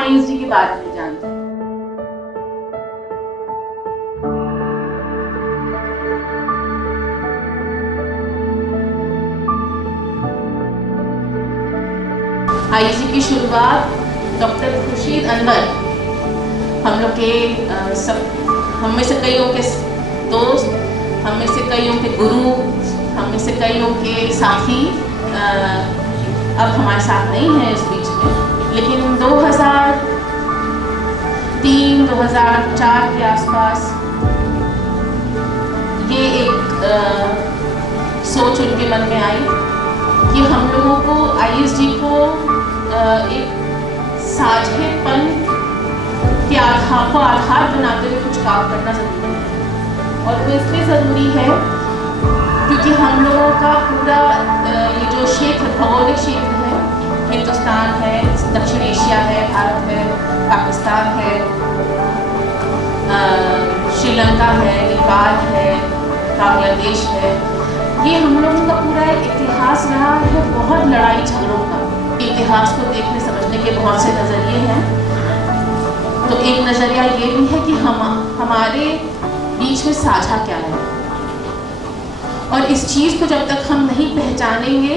ISD के बारे में जानते हैं। ISD की शुरुआत डॉक्टर खुर्शीद अनवर, हम लोग के हम में से कईयों के दोस्त, हम में से कईयों के गुरु, हम में से कईयों के साथी अब हमारे साथ नहीं हैं इस बीच में, लेकिन 2003-2004 के आसपास ये एक सोच उनके मन में आई कि हम लोगों को ISD को एक साझेपन के आधार बनाते हुए कुछ काम करना ज़रूरी है। और वो इसलिए ज़रूरी है क्योंकि हम लोगों का पूरा ये जो क्षेत्र, भौगोलिक क्षेत्र है, हिंदुस्तान है, दक्षिण एशिया है, भारत है, पाकिस्तान है, श्रीलंका है, नेपाल है, बांग्लादेश है, ये हम लोगों का पूरा एक इतिहास रहा है बहुत लड़ाई झगड़ों का। इतिहास को देखने समझने के बहुत से नज़रिए हैं। तो एक नज़रिया ये भी है कि हमारे बीच में साझा क्या है, और इस चीज़ को जब तक हम नहीं पहचानेंगे,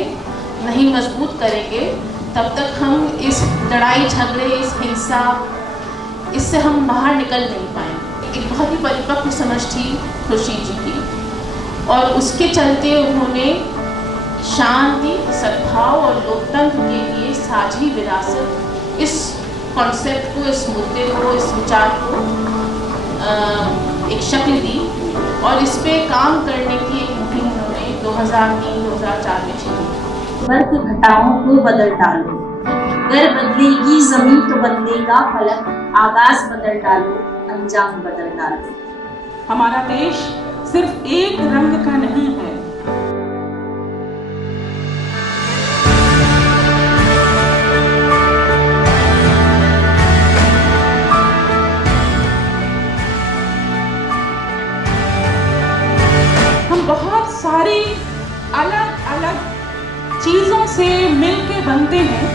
नहीं मजबूत करेंगे, तब तक हम इस लड़ाई झगड़े, इस हिंसा, इससे हम बाहर निकल नहीं पाएंगे। एक बहुत ही परिपक्व समझ थी खुर्शीद जी की, और उसके चलते उन्होंने शांति, सद्भाव और लोकतंत्र के लिए साझी विरासत, इस कॉन्सेप्ट को, इस मुद्दे को, इस विचार को एक शक्ल दी, और इस पे काम करने की एक मुहिम उन्होंने 2003-2004 में छेड़ी। वर्ग घटाओं को बदल डालो, अगर बदलेगी जमीन तो बदलेगा फलक, आगाज बदल डालो, अंजाम बदल डालो। हमारा देश सिर्फ एक रंग का नहीं है, बहुत सारी अलग अलग चीजों से मिलके बनते हैं।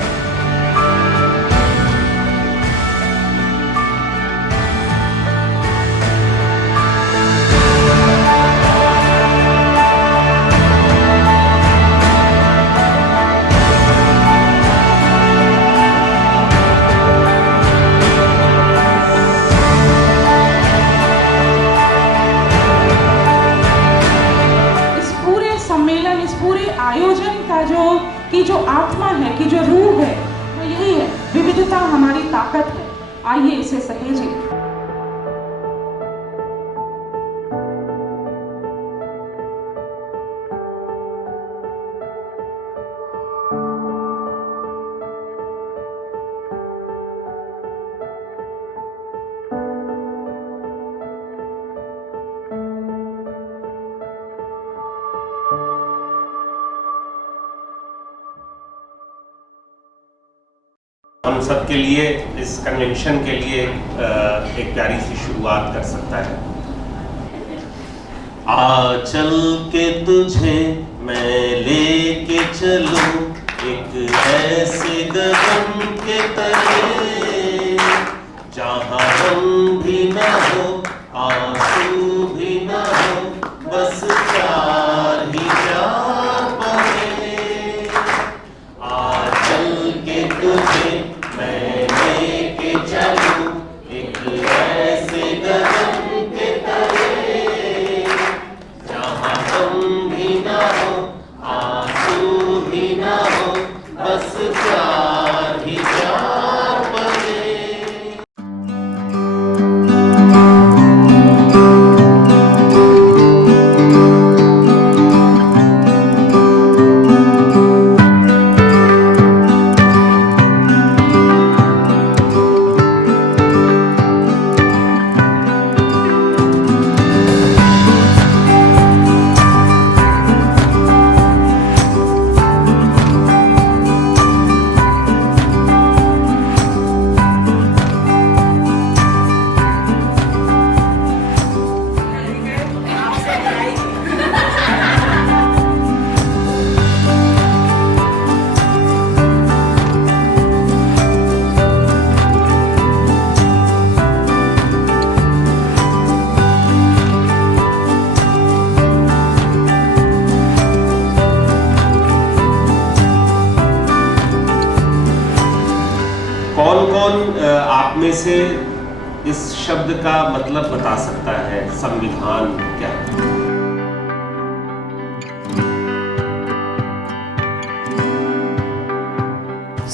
आयोजन का जो आत्मा है, की जो रूह है, वो यही है, विविधता हमारी ताकत है। आइए इसे सहेजें। हम सब के लिए, इस कन्वेंशन के लिए एक प्यारी सी शुरुआत कर सकता है। आ चल के तुझे मैं लेके चलूं एक ऐसे गगन के तले, जहां हम भी न हो, आंसू भी न हो, बस प्यार ही प्यार बने। आ चल के तुझे मैं लेके चलूं एक ऐसे गगन के तले, जहां हम भी न हो, आंसू भी न हो, बस प्यार ही प्यार बने। में से इस शब्द का मतलब बता सकता है संविधान क्या है?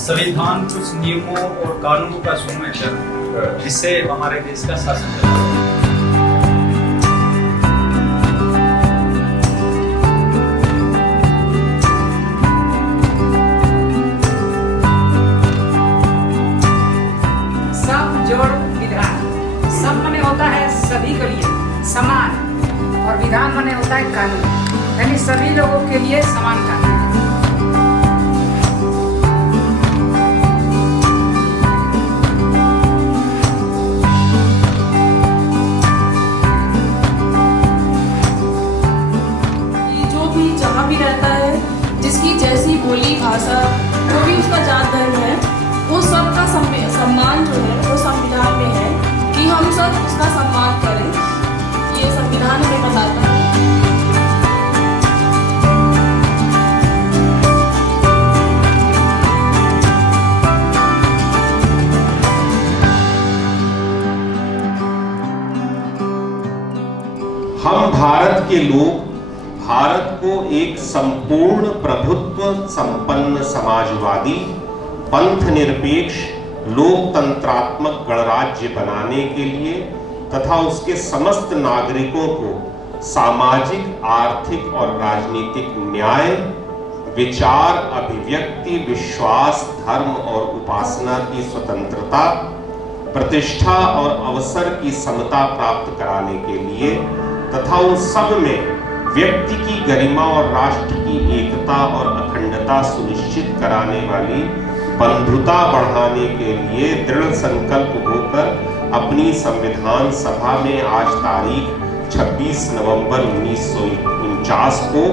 संविधान कुछ नियमों और कानूनों का समूह है सर, जिससे हमारे देश का शासन चलता है। सब जोड़ विधान, सब माने होता है सभी के लिए समान, और विधान माने होता है कानून, यानी सभी लोगों के लिए समान कानून। जो भी जहाँ भी रहता है, जिसकी जैसी बोली भाषा, जो भी उसका जात धर्म है, वो सबका सम्मान जो है वो संविधान में है कि हम सब उसका सम्मान करें। ये संविधान हमें बताता है। हम भारत के लोग भारत को एक संपूर्ण प्रभुत्व संपन्न समाजवादी पंथ निरपेक्ष लोकतंत्रात्मक गणराज्य बनाने के लिए तथा उसके समस्त नागरिकों को सामाजिक, आर्थिक और राजनीतिक न्याय, विचार, अभिव्यक्ति, विश्वास, धर्म और उपासना की स्वतंत्रता, प्रतिष्ठा और अवसर की समता प्राप्त कराने के लिए तथा उन सब में व्यक्ति की गरिमा और राष्ट्र की एकता और अखंडता सुनिश्चित कराने वाली बंधुता बढ़ाने के लिए दृढ़ संकल्प होकर अपनी संविधान सभा में आज तारीख 26 नवंबर 1949 को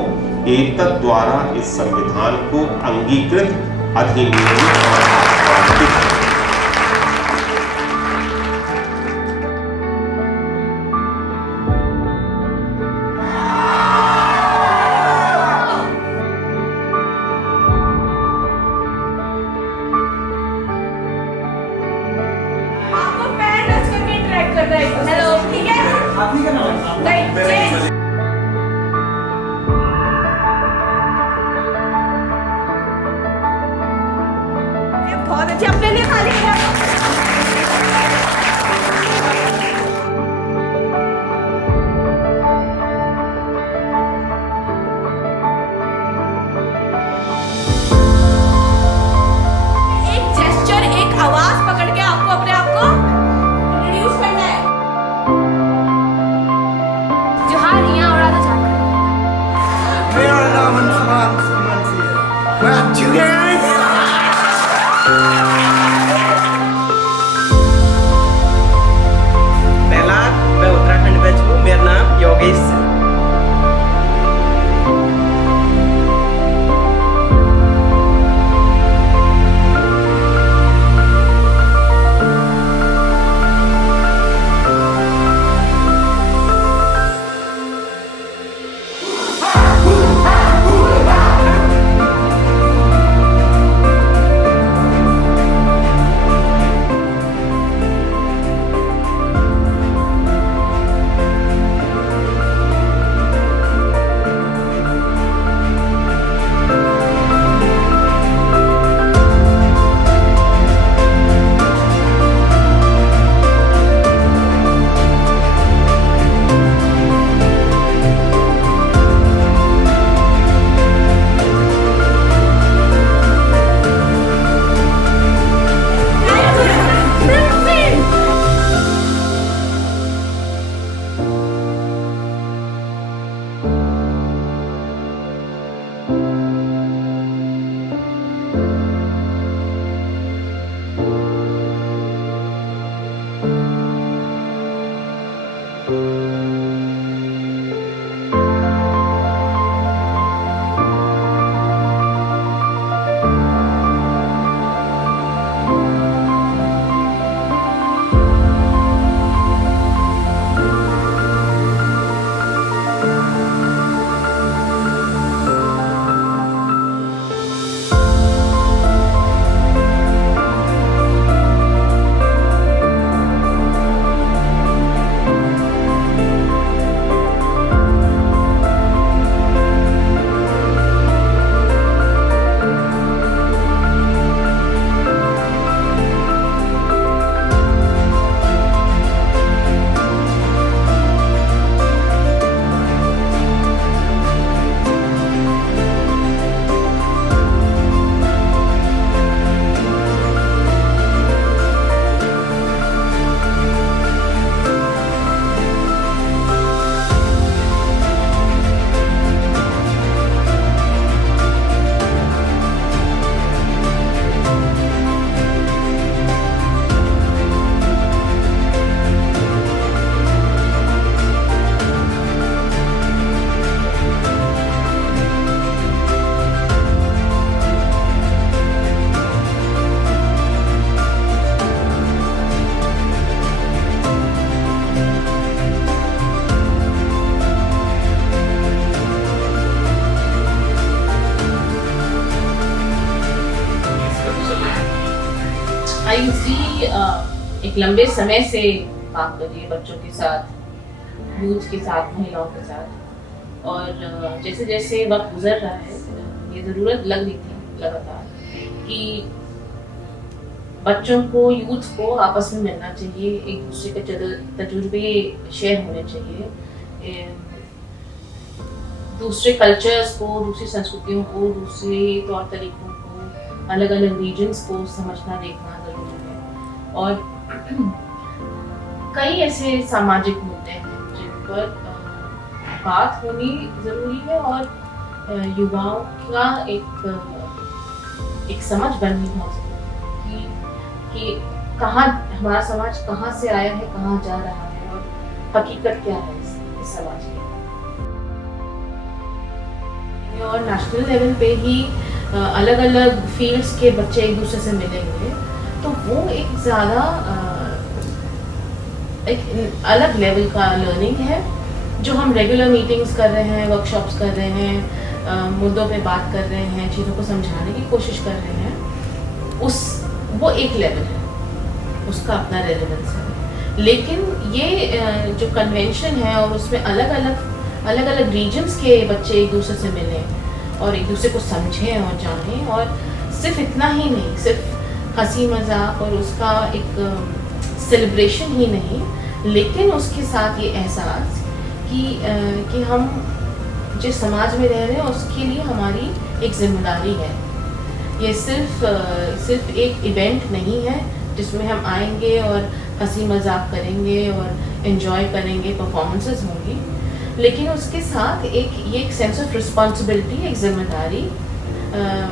एतद द्वारा इस संविधान को अंगीकृत अधिनियम हेलो, ठीक है? नहीं, चेंज। बहुत अच्छे, अपने लिए खा लिया। एक जेस्चर, एक आवाज पकड़ के आपको अपने आप को इंट्रोड्यूस करना है। जोहार यहाँ उड़ा दो झांकर। मेरा नाम अंशुमान सुमन है। मैं चुगे पहला मैं उत्तराखंड बैच हूँ, मेरा नाम योगेश है। एक लंबे समय से काम कर रही है बच्चों के साथ, यूथ के साथ, महिलाओं के साथ। और जैसे जैसे वक्त गुजर रहा है, ये ज़रूरत लग रही थी लगातार कि बच्चों को, यूथ को आपस में मिलना चाहिए, एक दूसरे के तजुर्बे शेयर होने चाहिए, दूसरे कल्चर्स को, दूसरी संस्कृतियों को, दूसरे तौर तरीकों को, अलग अलग रीजन्स को समझना, देखना ज़रूरी है। और कई ऐसे सामाजिक मुद्दे हैं जिन पर बात होनी ज़रूरी है और युवाओं का एक समझ बननी बहुत ज़रूरी है कि कहाँ हमारा समाज कहाँ से आया है, कहाँ जा रहा है और हकीकत क्या है इस समाज की। और नेशनल लेवल पे ही अलग अलग फील्ड्स के बच्चे एक दूसरे से मिलेंगे तो वो एक ज़्यादा एक अलग लेवल का लर्निंग है। जो हम रेगुलर मीटिंग्स कर रहे हैं, वर्कशॉप्स कर रहे हैं, मुद्दों पे बात कर रहे हैं, चीज़ों को समझाने की कोशिश कर रहे हैं, वो एक लेवल है, उसका अपना रेलेवेंस है। लेकिन ये जो कन्वेंशन है और उसमें अलग अलग रीजन्स के बच्चे एक दूसरे से मिलें और एक दूसरे को समझें और जानें, और सिर्फ इतना ही नहीं, सिर्फ हंसी मजाक और उसका एक सेलिब्रेशन ही नहीं, लेकिन उसके साथ ये एहसास कि हम जिस समाज में रह रहे हैं उसके लिए हमारी एक जिम्मेदारी है। ये सिर्फ एक इवेंट नहीं है जिसमें हम आएंगे और हंसी मजाक करेंगे और एंजॉय करेंगे, परफॉर्मेंसेस होंगी, लेकिन उसके साथ एक सेंस ऑफ रिस्पॉन्सिबिलिटी, एक जिम्मेदारी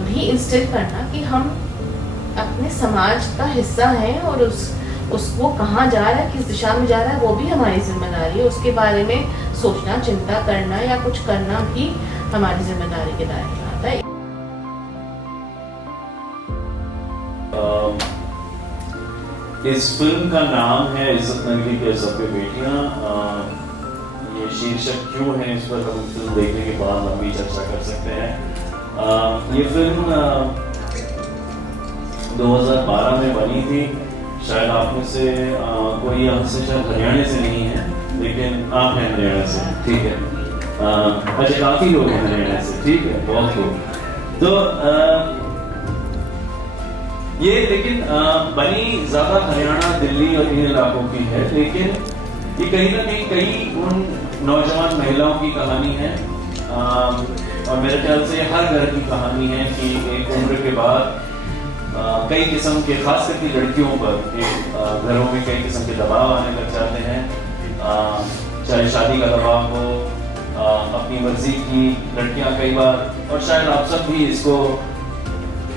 भी इंस्टिल करना कि हम अपने समाज का हिस्सा हैं और उसको कहाँ जा रहा है, किस दिशा में जा रहा है, वो भी हमारी जिम्मेदारी है। उसके बारे में सोचना, चिंता करना या कुछ करना भी हमारी जिम्मेदारी के दायरे में आता है। इस फिल्म का नाम है इज्जत नगरी के सभ्य बेटियां। ये शीर्षक क्यों है, इस पर हम फिल्म देखने के बाद लंबी चर्चा कर सकते हैं। ये फिल्म 2012 में बनी थी। शायद आप में से कोई हमसे शायद हरियाणा से नहीं है, लेकिन आप हैं हरियाणा से, ठीक है। अच्छा, काफी लोग हैं हरियाणा से, ठीक है, बहुत लोग। तो ये लेकिन बनी ज़्यादा हरियाणा, दिल्ली और इन इलाकों की है, लेकिन ये कहीं ना कहीं कई उन नौजवान महिलाओं की कहानी है, और मेरे ख्याल से हर घर की कहानी है कि एक उम्र के बाद कई किस्म के, खास करके लड़कियों पर घरों में कई किस्म के दबाव आने लग जाते हैं, चाहे शादी का दबाव हो, अपनी मर्जी की लड़कियां कई बार, और शायद आप सब भी इसको,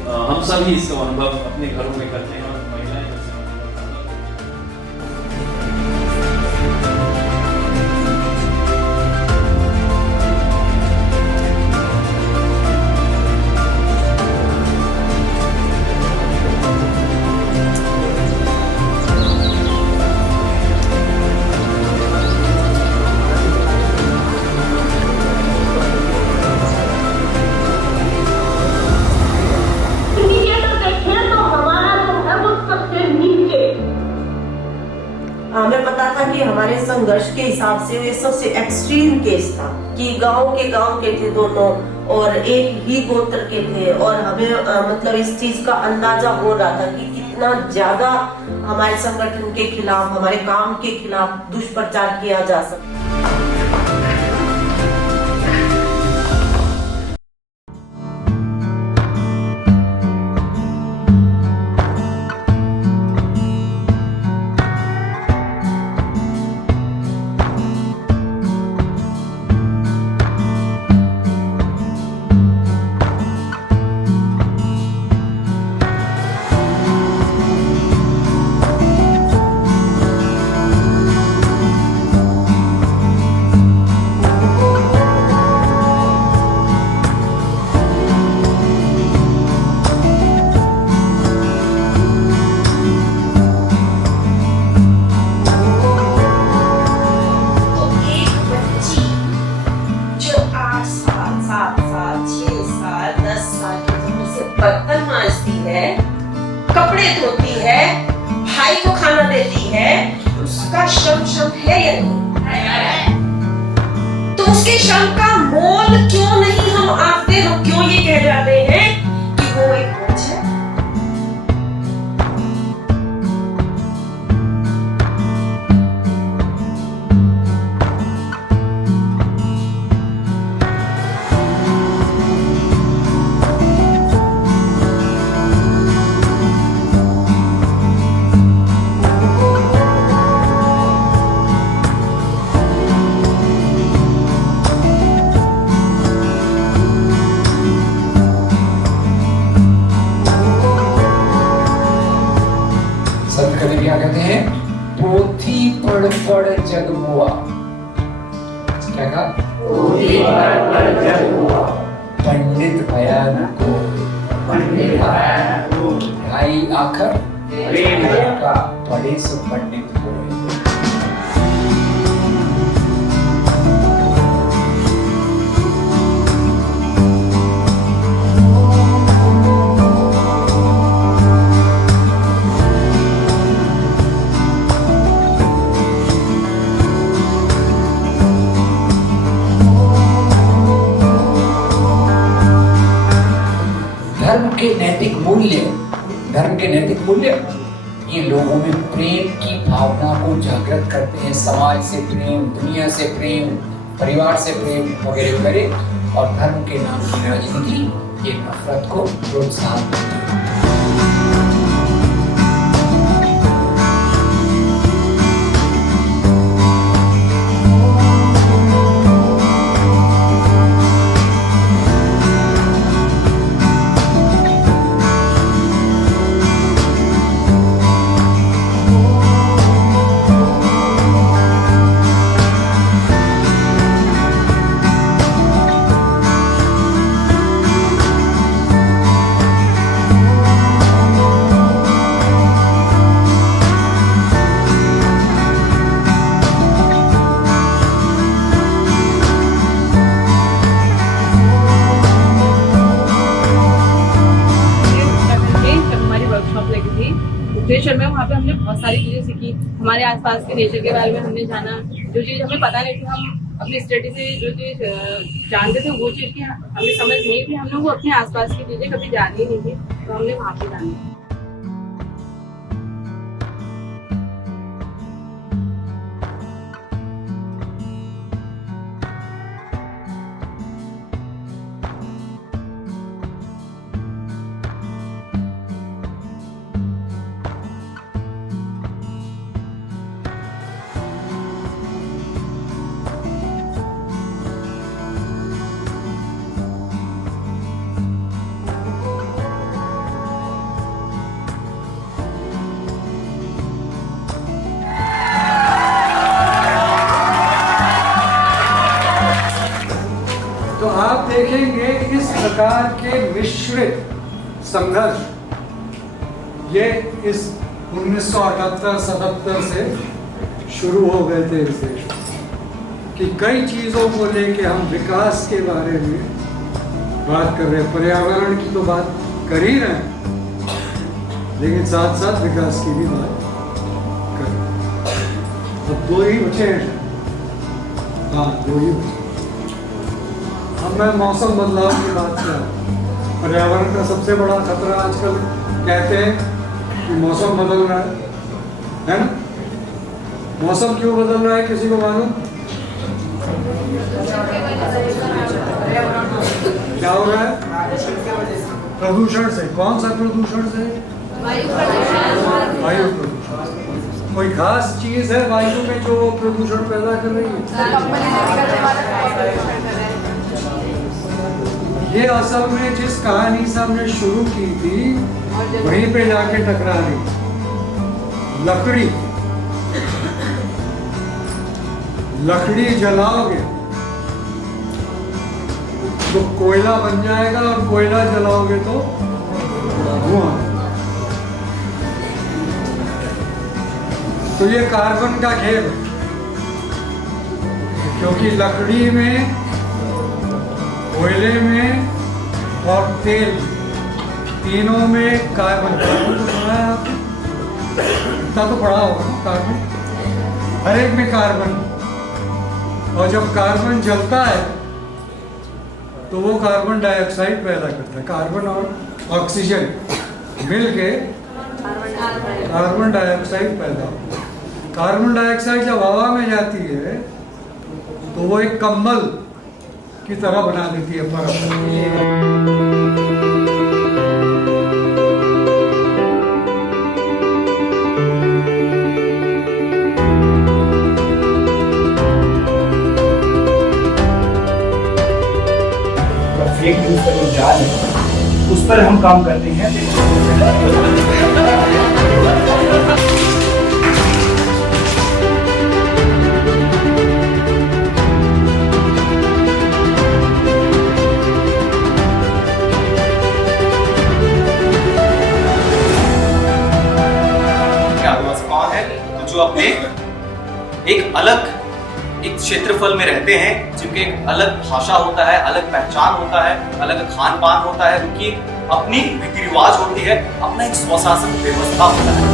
हम सब ही इसका अनुभव अपने घरों में करते हैं और महिलाएं करते हैं। हमें पता था कि हमारे संघर्ष के हिसाब से ये सबसे एक्सट्रीम केस था कि गांव के थे दोनों और एक ही गोत्र के थे, और हमें मतलब इस चीज का अंदाजा हो रहा था कि कितना ज्यादा हमारे संगठन के खिलाफ, हमारे काम के खिलाफ दुष्प्रचार किया जा सकता है। उसके श्रम का मोल क्यों नहीं हम आंकते, हम क्यों ये कह जाते हैं कि वो एक बोझ है। क्या कहते हैं? पोथी पढ़ पढ़ जग मुआ। क्या कहा? पोथी पढ़ पढ़ जग मुआ, पंडित भया न कोई, पंडित भया न कोई, ढाई आखर प्रेम का, पढ़े सो पंडित होए। धर्म के नैतिक मूल्य ये लोगों में प्रेम की भावना को जागृत करते हैं। समाज से प्रेम, दुनिया से प्रेम, परिवार से प्रेम वगैरह वगैरह। और धर्म के नाम की राजनीति ये नफरत को प्रोत्साहन देती है। लिटरेचर में वहाँ पे हमने बहुत सारी चीज़ें सीखी। हमारे आसपास के नेचर के बारे में हमने जाना, जो चीज़ हमें पता नहीं थी, हम अपनी स्टडी से जो चीज़ जानते थे वो चीज़ की हमें समझ नहीं थी। हम लोग अपने आसपास की चीज़ें कभी जानी नहीं थी, तो हमने वहाँ पे जानी। तो आप देखेंगे इस प्रकार के मिश्रित संघर्ष ये इस 1978-77 से शुरू हो गए थे इस देश में, कि कई चीज़ों को लेके हम विकास के बारे में बात कर रहे हैं, पर्यावरण की तो बात कर ही रहे हैं, लेकिन साथ साथ विकास की भी बात कर रहे हैं। अब दो ही बचे हैं, हाँ दो ही बचे। अब मैं मौसम बदलाव की बात कर रहा हूँ। पर्यावरण का सबसे बड़ा खतरा आजकल कहते हैं कि मौसम बदल रहा है ना? मौसम क्यों बदल रहा है, किसी को मालूम? क्या हो रहा है? प्रदूषण से। कौन सा प्रदूषण से? वायु प्रदूषण। कोई खास चीज है वायु में जो प्रदूषण पैदा कर रही है? ये असल में जिस कहानी से हमने शुरू की थी वहीं पे जाके टकरा रही। लकड़ी जलाओगे तो कोयला बन जाएगा, और कोयला जलाओगे तो धुआं। तो ये कार्बन का खेल, क्योंकि लकड़ी में, कोयले में और तेल, तीनों में कार्बन। तो सुना है आपने? इतना तो पढ़ा होगा ना, कार्बन हर एक में कार्बन। और जब कार्बन जलता है तो वो कार्बन डाइऑक्साइड पैदा करता है। कार्बन और ऑक्सीजन मिलके कार्बन डाइऑक्साइड पैदा होता है। कार्बन डाइऑक्साइड जब हवा में जाती है तो वो एक कंबल की तरह बना देती है परत। फेक न्यूज का जो जाल है उस पर हम काम करते हैं। आदिवासी कौन है? तो जो अपने एक अलग एक क्षेत्रफल में रहते हैं, जिनके एक अलग भाषा होता है, अलग पहचान होता है, अलग खान पान होता है, उनकी अपनी रीति रिवाज होती है, अपना एक स्वशासन व्यवस्था होता है।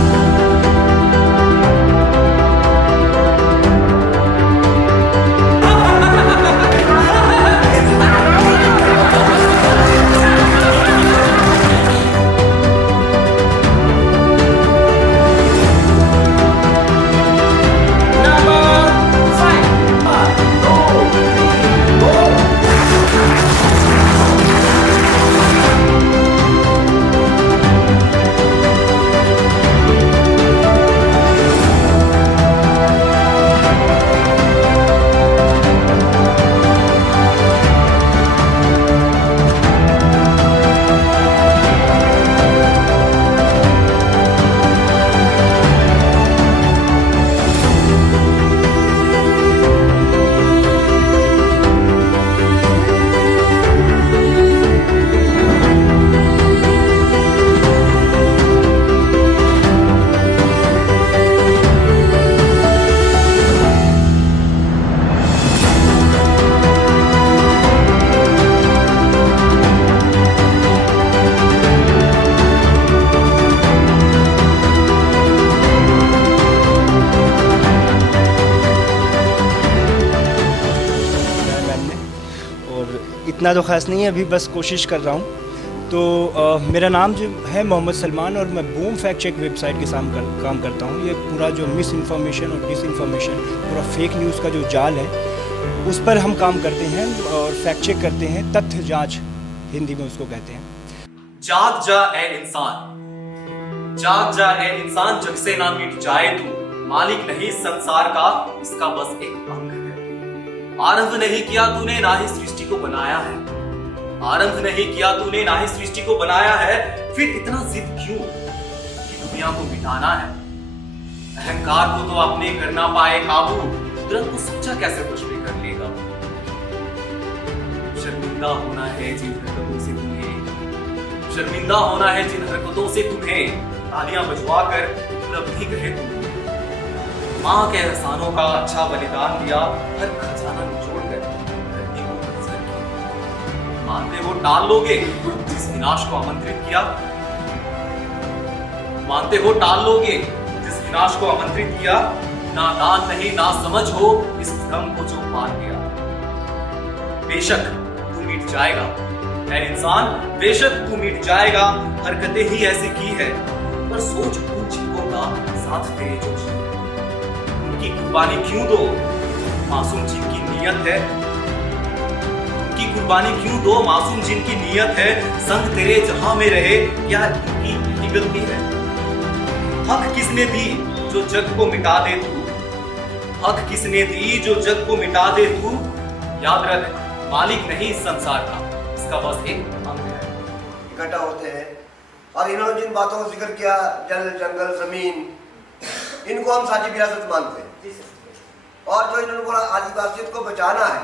इतना तो ख़ास नहीं है, अभी बस कोशिश कर रहा हूँ। तो मेरा नाम जो है मोहम्मद सलमान और मैं बूम फैक्ट चेक वेबसाइट के साथ काम करता हूँ। ये पूरा जो मिस इन्फॉर्मेशन और डिस इन्फॉर्मेशन, पूरा फेक न्यूज़ का जो जाल है उस पर हम काम करते हैं और फैक्ट चेक करते हैं। तथ्य जांच हिंदी में उसको कहते हैं। जाग जा ए इंसान, जाग जा ए इंसान, जग से ना मिट जाए तू, मालिक नहीं संसार का, इसका बस एक अंग है। आरंभ नहीं किया तूने, ना ही सृष्टि को बनाया है। आरंभ नहीं किया तूने, ना ही सृष्टि को बनाया है। फिर इतना जिद क्यों कि दुनिया को मिटाना है? अहंकार को तो अपने कर ना पाए काबू, कुदरत को सच्चा कैसे वश में कर लेगा? शर्मिंदा होना है जिन हरकतों से तुम्हें, शर्मिंदा होना है जिन हरकतों से तुम्हें, तालियां बजवा कर उपलब्धि कहे तुम। माँ के एहसानों का अच्छा बलिदान दिया, हर खजाना निचोड़ कर धरती को बंजर किया। मानते हो टाल लोगे जिस विनाश को आमंत्रित किया? मानते हो टाल लोगे जिस विनाश को आमंत्रित किया? नादान नहीं ना समझ हो इस भ्रम को जो पाल गया। बेशक तू मिट जाएगा ऐ इंसान, बेशक तू मिट जाएगा। हरकतें ही ऐसी की है, पर सोच उन चीजों का साथ तेरे जो की कुर्बानी क्यों दो मासूम जिनकी नीयत है, उनकी कुर्बानी क्यों दो मासूम जिनकी नीयत है। संग तेरे जहां में रहे, क्या इनकी गलती है? हक किसने दी जो जग को मिटा दे तू? हक किसने दी जो जग को मिटा दे तू? याद रख मालिक नहीं संसार का, इसका बस एक अंग है। इकट्ठा होते हैं और इन्होंने जिन बातों का जिक्र किया, जल जंगल जमीन, इनको हम साझी विरासत मानते हैं। और जो इन्होंने बोला आदिवासियत को बचाना है,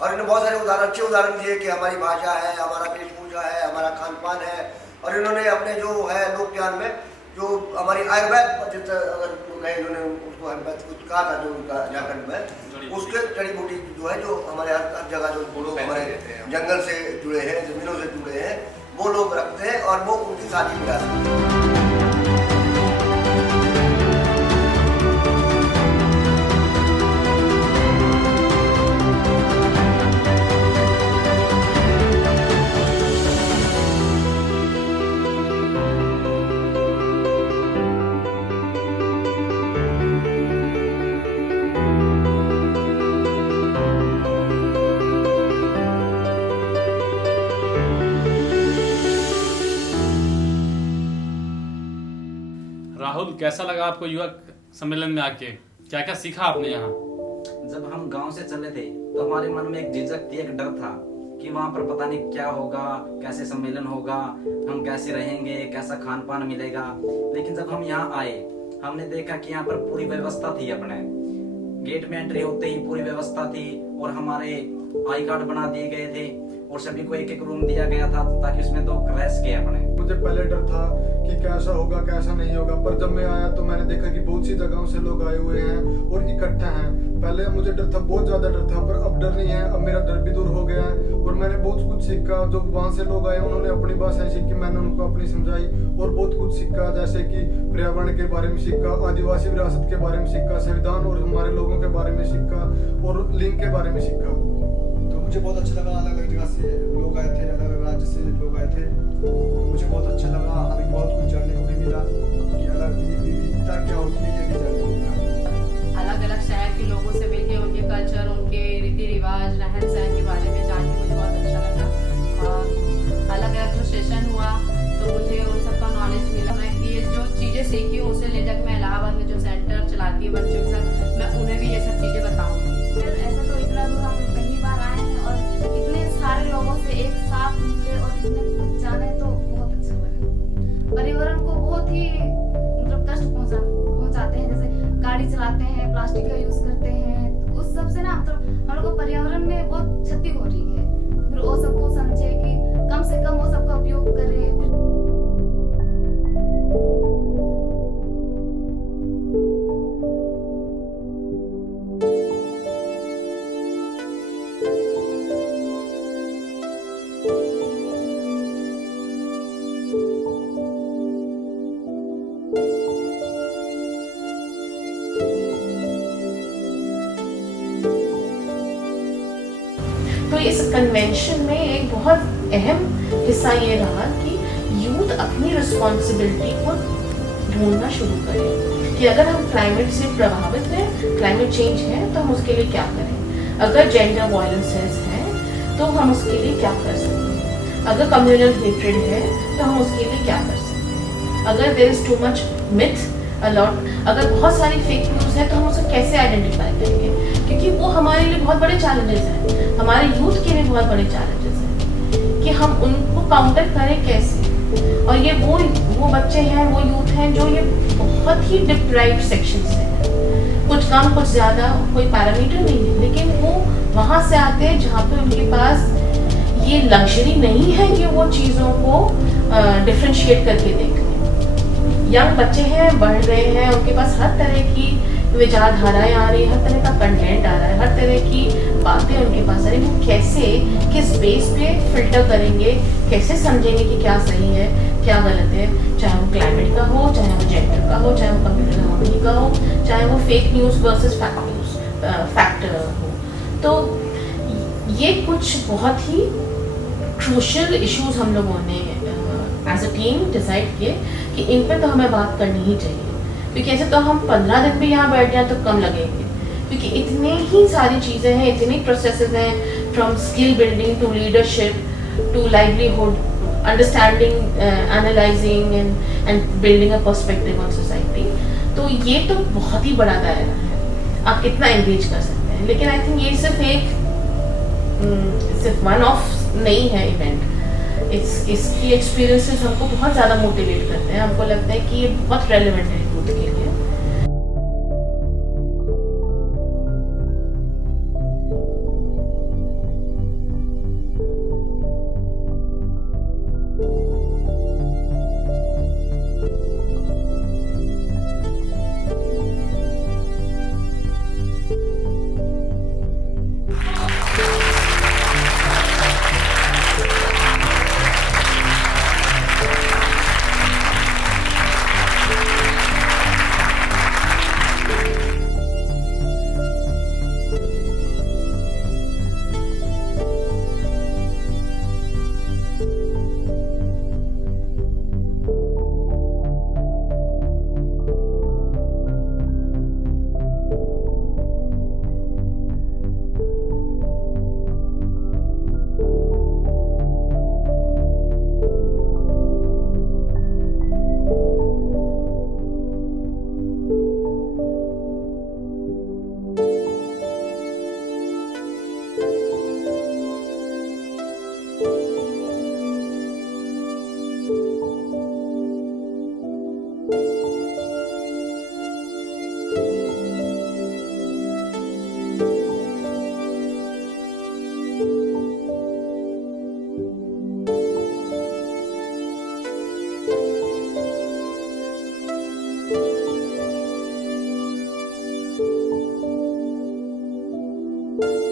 और इन्होंने बहुत सारे उदाहरण, अच्छे उदाहरण दिए कि हमारी भाषा है, हमारा वेशभूषा है, हमारा खान पान है। और इन्होंने अपने जो है लोक ज्ञान में जो हमारी आयुर्वेद, जितना अगर इन्होंने उसको आयुर्वेद कुछ कहा था जो उनका झारखंड में, उसके जड़ी बूटी जो है जो हमारे हर जगह जो लोग हमारे जंगल से जुड़े हैं, जमीनों से जुड़े हैं, वो लोग रखते हैं और वो उनकी साझी विरासत है। कैसा लगा आपको युवा सम्मेलन में आके, क्या क्या सीखा आपने यहाँ? जब हम गांव से चले थे तो हमारे मन में एक झिझक थी, एक डर था कि वहाँ पर पता नहीं क्या होगा, कैसे सम्मेलन होगा, हम कैसे रहेंगे, कैसा खान पान मिलेगा। लेकिन जब हम यहाँ आए हमने देखा कि यहाँ पर पूरी व्यवस्था थी। अपने गेट में एंट्री होते ही पूरी व्यवस्था थी और हमारे आई कार्ड बना दिए गए थे और सभी को एक एक रूम दिया गया था ताकि उसमें 2 रह सके। अपने मुझे पहले डर था कि कैसा होगा कैसा नहीं होगा, पर जब मैं आया तो मैंने देखा कि बहुत सी जगहों से लोग आए हुए हैं और इकट्ठे हैं। पहले मुझे डर था, बहुत ज्यादा डर था, पर अब डर नहीं है। अब मेरा डर भी दूर हो गया है और मैंने बहुत कुछ सीखा। जो वहाँ से लोग आए उन्होंने अपनी भाषाएं सीखी, मैंने उनको अपनी समझाई और बहुत कुछ सीखा, जैसे कि पर्यावरण के बारे में सीखा, आदिवासी विरासत के बारे में सीखा, संविधान और हमारे लोगों के बारे में सीखा और लिंग के बारे में सीखा। तो मुझे बहुत अच्छा लगा, अलग अलग जगह से लोग आए थे, अलग अलग राज्य से लोग आए थे, तो मुझे बहुत अच्छा लगा। हमें बहुत कुछ जानने को भी मिला कि अलग विविधता क्या होती है, ये भी जानने को मिला। अलग अलग शहर के लोगों से मिलके उनके कल्चर, उनके रीति रिवाज, रहन सहन के बारे में जान के मुझे बहुत अच्छा लगा। और अलग अलग जो सेशन हुआ तो मुझे उन सबका नॉलेज मिला। मैं ये जो चीज़ें सीखी हूँ उसे ले जाकर मैं इलाहाबाद में जो सेंटर चलाती है बच्चों के साथ, मैं उन्हें भी ये सब चीज़ें बताऊँगी। ऐसा तो इतना दूर हम पहली बार आए हैं और इतने सारे लोगों से एक साथ मिले और इतने जाने तो बहुत अच्छा लगा। पर्यावरण को बहुत ही मतलब कष्ट पहुंचाते हैं, जैसे गाड़ी चलाते हैं, प्लास्टिक का यूज करते हैं, तो उस सब से ना मतलब हम लोग को पर्यावरण में बहुत क्षति हो रही है। फिर वो सबको समझे कि कम से कम वो सबका उपयोग करें। तो इस कन्वेंशन में एक बहुत अहम हिस्सा ये रहा कि यूथ अपनी रिस्पॉन्सिबिलिटी को ढूंढना शुरू करें कि अगर हम क्लाइमेट से प्रभावित हैं, क्लाइमेट चेंज है, तो हम उसके लिए क्या करें। अगर जेंडर वायलेंसेस हैं तो हम उसके लिए क्या कर सकते हैं। अगर कम्युनल हेट्रेड है तो हम उसके लिए क्या कर सकते हैं। अगर there is too much myth a lot, अगर बहुत सारी फेक न्यूज़ है तो हम उसे कैसे आइडेंटिफाई करेंगे, क्योंकि वो हमारे लिए बहुत बड़े चैलेंजेस हैं, हमारे यूथ के लिए बहुत बड़े चैलेंजेस हैं कि हम उनको काउंटर करें कैसे। और ये वो बच्चे हैं, वो यूथ हैं जो ये बहुत ही डिप्राइव्ड सेक्शन से हैं, कुछ कम कुछ ज़्यादा कोई पैरामीटर नहीं है, लेकिन वो वहाँ से आते हैं जहाँ पे उनके पास ये लग्जरी नहीं है कि वो चीज़ों को डिफ्रेंशिएट करके देखें। यंग बच्चे हैं, बढ़ रहे हैं, उनके पास हर तरह की विचारधाराएं आ रही है, हर तरह का कंटेंट आ रहा है, हर तरह की बातें उनके पास आ रही है। वो कैसे, किस बेस पे फिल्टर करेंगे, कैसे समझेंगे कि क्या सही है क्या गलत है, चाहे वो क्लाइमेट का हो, चाहे वो जेंडर का हो, चाहे वो कम्युनल हार्मनी का हो, चाहे वो फेक न्यूज़ वर्सेस फैक्ट हो। तो ये कुछ बहुत ही क्रूशियल इश्यूज हम लोगों ने एज अ टीम डिसाइड किए कि इन पर तो हमें बात करनी ही चाहिए, क्योंकि ऐसे तो हम 15 दिन भी यहाँ बैठ जाए तो कम लगेंगे, क्योंकि इतने ही सारी चीज़ें हैं, इतनी प्रोसेसेस हैं, from skill building to leadership to livelihood, understanding, analysing and building a perspective on society. तो ये तो बहुत ही बड़ा दायरा है, आप कितना एंगेज कर सकते हैं। लेकिन आई थिंक ये सिर्फ वन ऑफ नहीं है इवेंट। इसकी एक्सपीरियंसेस हमको बहुत ज़्यादा मोटिवेट करते हैं, हमको लगता है कि ये बहुत रेलेवेंट है यूथ के लिए। है।